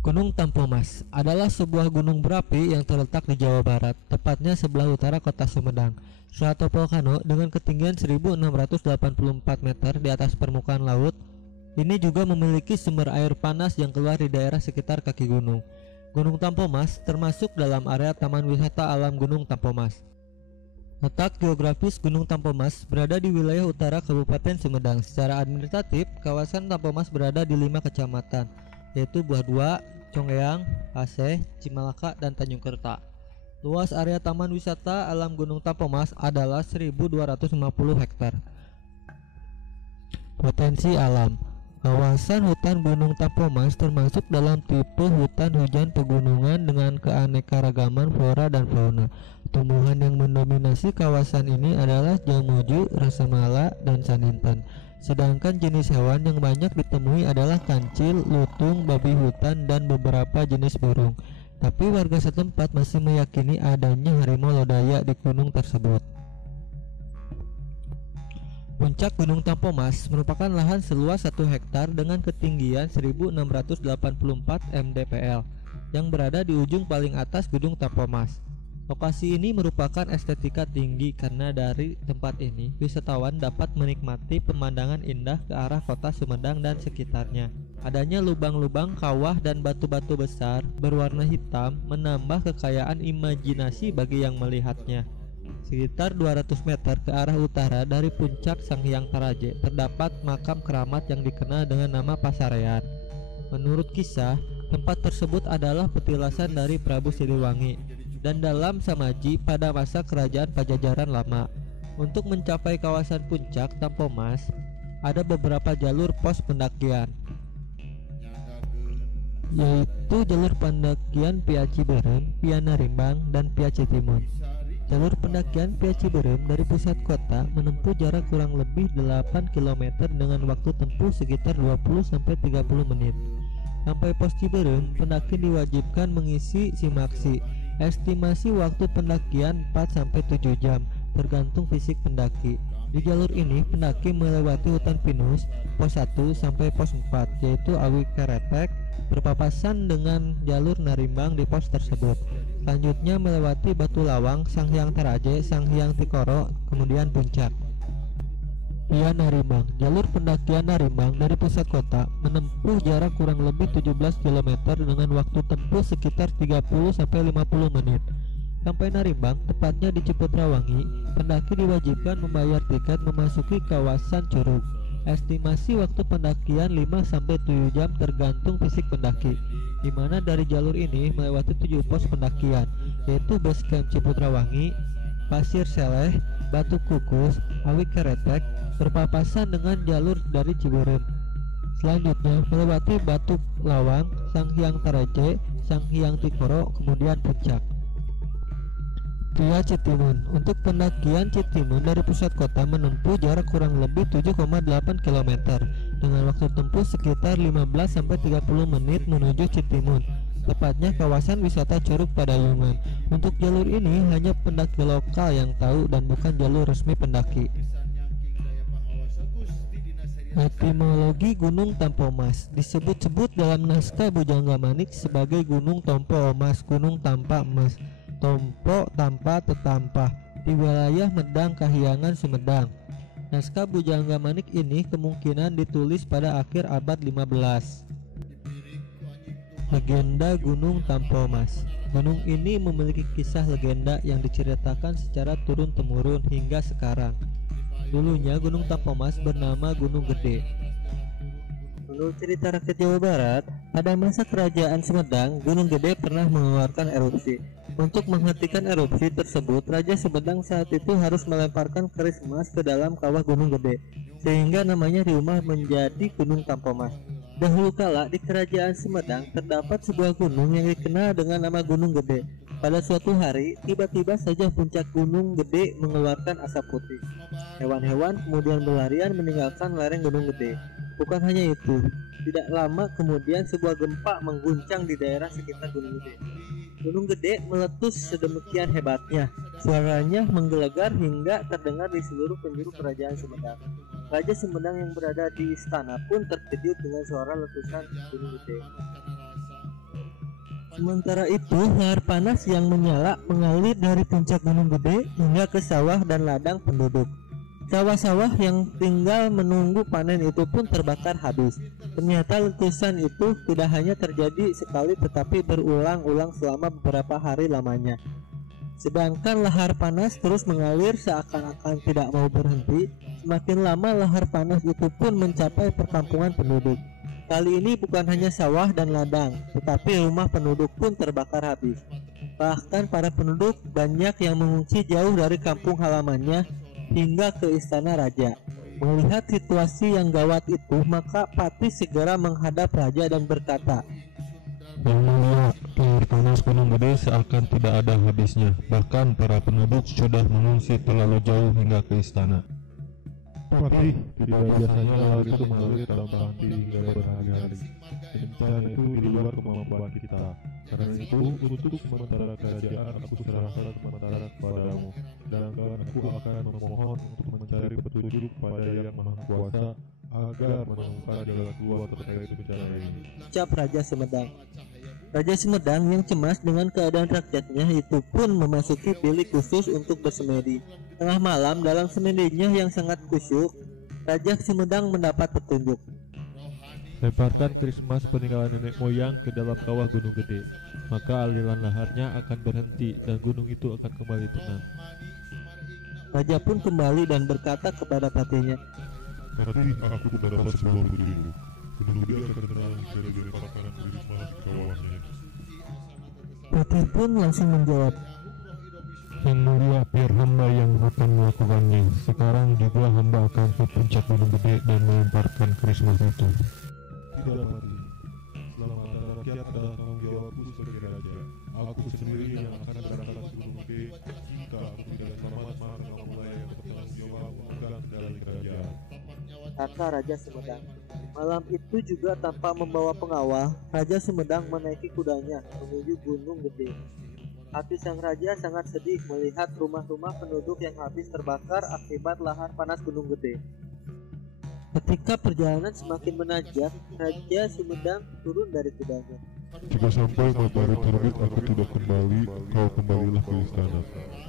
Gunung Tampomas adalah sebuah gunung berapi yang terletak di Jawa Barat, tepatnya sebelah utara kota Sumedang. Stratovolcano dengan ketinggian 1684 meter di atas permukaan laut, ini juga memiliki sumber air panas yang keluar di daerah sekitar kaki gunung. Gunung Tampomas termasuk dalam area Taman Wisata Alam Gunung Tampomas. Letak geografis Gunung Tampomas berada di wilayah utara Kabupaten Sumedang. Secara administratif, kawasan Tampomas berada di 5 kecamatan, yaitu Buah Dua, Congeyang, Aceh, Cimalaka, dan Tanjung Kerta. Luas area Taman Wisata Alam Gunung Tampomas adalah 1.250 hektar. Potensi alam. Kawasan hutan Gunung Tampomas termasuk dalam tipe hutan hujan pegunungan dengan keanekaragaman flora dan fauna. Tumbuhan yang mendominasi kawasan ini adalah jamuju, rasa mala, dan saninten. Sedangkan jenis hewan yang banyak ditemui adalah kancil, lutung, babi hutan, dan beberapa jenis burung. Tapi warga setempat masih meyakini adanya harimau lodaya di gunung tersebut. Puncak Gunung Tampomas merupakan lahan seluas 1 hektar dengan ketinggian 1684 mdpl yang berada di ujung paling atas Gunung Tampomas. Lokasi ini merupakan estetika tinggi karena dari tempat ini wisatawan dapat menikmati pemandangan indah ke arah kota Sumedang dan sekitarnya. Adanya lubang-lubang kawah dan batu-batu besar berwarna hitam menambah kekayaan imajinasi bagi yang melihatnya. Sekitar 200 meter ke arah utara dari puncak Sanghyang Taraje terdapat makam keramat yang dikenal dengan nama Pasarean. Menurut kisah, tempat tersebut adalah petilasan dari Prabu Siliwangi dan dalam Samaji pada masa kerajaan Pajajaran lama. Untuk mencapai kawasan puncak Tampomas, ada beberapa jalur pos pendakian, yaitu jalur pendakian Pia Ciberem, Pia Narimbang, dan Pia Citimun. Jalur pendakian Pia Ciberem dari pusat kota menempuh jarak kurang lebih 8 km dengan waktu tempuh sekitar 20-30 menit. Sampai pos Ciberem, pendaki diwajibkan mengisi simaksi. Estimasi waktu pendakian 4-7 jam, tergantung fisik pendaki. Di jalur ini, pendaki melewati hutan pinus, pos 1 sampai pos 4, yaitu Awi Keretek, berpapasan dengan jalur Narimbang di pos tersebut. Selanjutnya melewati Batu Lawang, Sanghyang Taraje, Sanghyang Tikoro, kemudian puncak. Pia Narimbang. Jalur pendakian Narimbang dari pusat kota menempuh jarak kurang lebih 17 km dengan waktu tempuh sekitar 30-50 menit. Sampai Narimbang, tepatnya di Ciputrawangi, pendaki diwajibkan membayar tiket memasuki kawasan Curug. Estimasi waktu pendakian 5-7 jam tergantung fisik pendaki, di mana dari jalur ini melewati 7 pos pendakian, yaitu Base Camp Ciputrawangi, Pasir Seleh, Batu Kukus, Awi Keretek, berpapasan dengan jalur dari Ciberem. Selanjutnya melewati Batu Lawang, Sanghyang Taraje, Sanghyang Tikoro, kemudian puncak. Pia Citimun. Untuk pendakian Citimun dari pusat kota menempuh jarak kurang lebih 7,8 km dengan waktu tempuh sekitar 15-30 menit menuju Citimun, tepatnya kawasan wisata Curug Padayungan. Untuk jalur ini hanya pendaki lokal yang tahu dan bukan jalur resmi pendaki. Etimologi Gunung Tampomas disebut-sebut dalam naskah Bujangga Manik sebagai Gunung Tompo Omas, Gunung Tampa Emas. Tompo tanpa tetampah di wilayah Medang Kahyangan Sumedang. Naskah Bujangga Manik ini kemungkinan ditulis pada akhir abad 15. Legenda Gunung Tampomas. Gunung ini memiliki kisah legenda yang diceritakan secara turun-temurun hingga sekarang. Dulunya Gunung Tampomas bernama Gunung Gede. Menurut cerita rakyat Jawa Barat, pada masa kerajaan Sumedang, Gunung Gede pernah mengeluarkan erupsi. Untuk menghentikan erupsi tersebut, Raja Sumedang saat itu harus melemparkan keris emas ke dalam kawah Gunung Gede, sehingga namanya diubah menjadi Gunung Tampomas. Dahulu kala di kerajaan Sumedang terdapat sebuah gunung yang dikenal dengan nama Gunung Gede. Pada suatu hari, tiba-tiba saja puncak Gunung Gede mengeluarkan asap putih. Hewan-hewan kemudian berlarian meninggalkan lereng Gunung Gede. Bukan hanya itu, tidak lama kemudian sebuah gempa mengguncang di daerah sekitar Gunung Gede. Gunung Gede meletus sedemikian hebatnya, suaranya menggelegar hingga terdengar di seluruh penjuru kerajaan Sumedang. Raja Sumedang yang berada di istana pun terkejut dengan suara letusan Gunung Gede. Sementara itu, lahar panas yang menyala mengalir dari puncak Gunung Gede hingga ke sawah dan ladang penduduk. Sawah-sawah yang tinggal menunggu panen itu pun terbakar habis. Ternyata letusan itu tidak hanya terjadi sekali tetapi berulang-ulang selama beberapa hari lamanya. Sedangkan lahar panas terus mengalir seakan-akan tidak mau berhenti. Semakin lama lahar panas itu pun mencapai perkampungan penduduk. Kali ini bukan hanya sawah dan ladang, tetapi rumah penduduk pun terbakar habis. Bahkan para penduduk banyak yang mengungsi jauh dari kampung halamannya hingga ke istana raja. Melihat situasi yang gawat itu, maka Patih segera menghadap raja dan berkata, "Yang mulia, lahar panas Gunung Gede seakan tidak ada habisnya. Bahkan para penduduk sudah mengungsi terlalu jauh hingga ke istana." Patih, tidak biasanya lahar itu mengalir tanpa henti hingga berhari-hari. Bencana itu di luar kemampuan kita. Karena itu, untuk sementara kerajaan aku serahkan sementara kepadamu. Sedangkan aku akan memohon untuk mencari petunjuk pada Yang Maha Kuasa agar menemukan jalan keluar terkait bencana ini. ucap Raja Sumedang. Raja Sumedang yang cemas dengan keadaan rakyatnya itu pun memasuki bilik khusus untuk bersemedi. Tengah malam dalam semedinya yang sangat khusyuk, Raja Sumedang mendapat petunjuk. Lemparkan keris emas peninggalan nenek moyang ke dalam kawah Gunung Gede, maka aliran laharnya akan berhenti dan gunung itu akan kembali tenang. Raja pun kembali dan berkata kepada patihnya, Patih, aku mendapat sebuah petunjuk. Gunung Gede akan tenang jika dilemparkan keris emas ke kawahnya. Patih pun langsung menjawab, Yang mulia, biar hamba yang akan melakukannya. Sekarang juga hamba akan ke puncak Gunung Gede dan melemparkan keris emas itu. Tidak, Patih. Keselamatan rakyat adalah tanggung jawabku sebagai raja. Aku sendiri yang akan berangkat ke Gunung Gede. Jika aku tidak selamat, maka kamulah yang bertanggung jawab memegang kendali kerajaan. kata Raja Sumedang. Malam itu juga tanpa membawa pengawal, Raja Sumedang menaiki kudanya menuju Gunung Gede. Hati sang raja sangat sedih melihat rumah-rumah penduduk yang habis terbakar akibat lahar panas Gunung Gede. Ketika perjalanan semakin menanjak, Raja Sumedang turun dari kudanya. Jika sampai matahari terbit aku tidak kembali, kau kembalilah ke istana.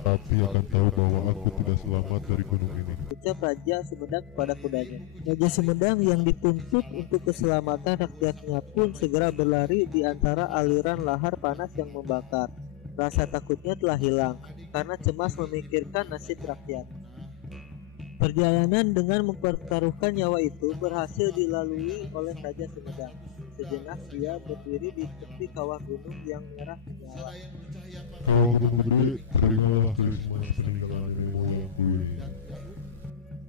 Tapi akan tahu bahwa aku tidak selamat dari gunung ini. Ucap Raja Sumedang kepada kudanya. Raja Sumedang yang dituntut untuk keselamatan rakyatnya pun segera berlari di antara aliran lahar panas yang membakar. Rasa takutnya telah hilang karena cemas memikirkan nasib rakyat. Perjalanan dengan mempertaruhkan nyawa itu berhasil dilalui oleh Raja Sumedang. Sejenak dia berdiri di tepi kawah gunung yang merah menyala. Kau gunung gede, terimalah keris emas peninggalan nenek moyangku ini.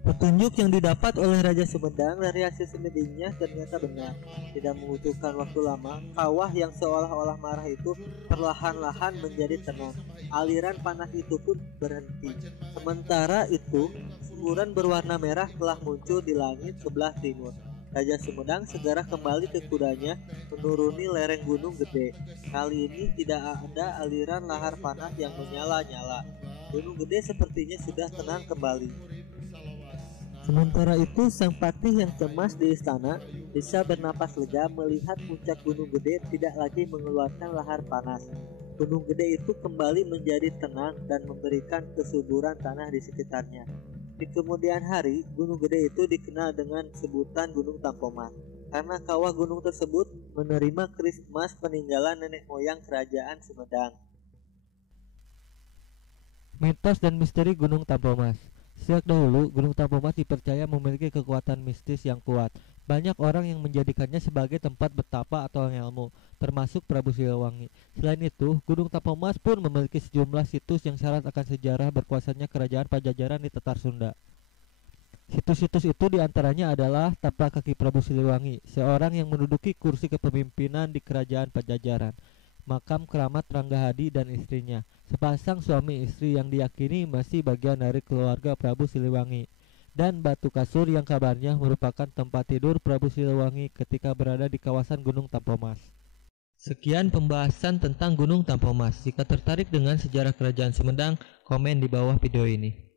Petunjuk yang didapat oleh Raja Sumedang dari hasil semedinya ternyata benar. Tidak membutuhkan waktu lama, kawah yang seolah-olah marah itu perlahan-lahan menjadi tenang. Aliran panas itu pun berhenti. Sementara itu, semburan berwarna merah telah muncul di langit sebelah timur. Raja Sumedang segera kembali ke kudanya menuruni lereng Gunung Gede. Kali ini tidak ada aliran lahar panas yang menyala-nyala. Gunung Gede sepertinya sudah tenang kembali. Sementara itu, sang patih yang cemas di istana bisa bernapas lega melihat puncak Gunung Gede tidak lagi mengeluarkan lahar panas. Gunung Gede itu kembali menjadi tenang dan memberikan kesuburan tanah di sekitarnya. Di kemudian hari, Gunung Gede itu dikenal dengan sebutan Gunung Tampomas karena kawah gunung tersebut menerima keris emas peninggalan nenek moyang kerajaan Sumedang. Mitos dan misteri Gunung Tampomas. Sejak dahulu, Gunung Tampomas dipercaya memiliki kekuatan mistis yang kuat. Banyak orang yang menjadikannya sebagai tempat bertapa atau ilmu, termasuk Prabu Siliwangi. Selain itu, Gunung Tampomas pun memiliki sejumlah situs yang syarat akan sejarah berkuasanya kerajaan Pajajaran di Tatar Sunda. Situs-situs itu diantaranya adalah tapak kaki Prabu Siliwangi, seorang yang menduduki kursi kepemimpinan di kerajaan Pajajaran, makam keramat Ranggahadi dan istrinya, sepasang suami istri yang diyakini masih bagian dari keluarga Prabu Siliwangi, dan batu kasur yang kabarnya merupakan tempat tidur Prabu Siliwangi ketika berada di kawasan Gunung Tampomas. Sekian pembahasan tentang Gunung Tampomas. Jika tertarik dengan sejarah kerajaan Sumedang, komen di bawah video ini.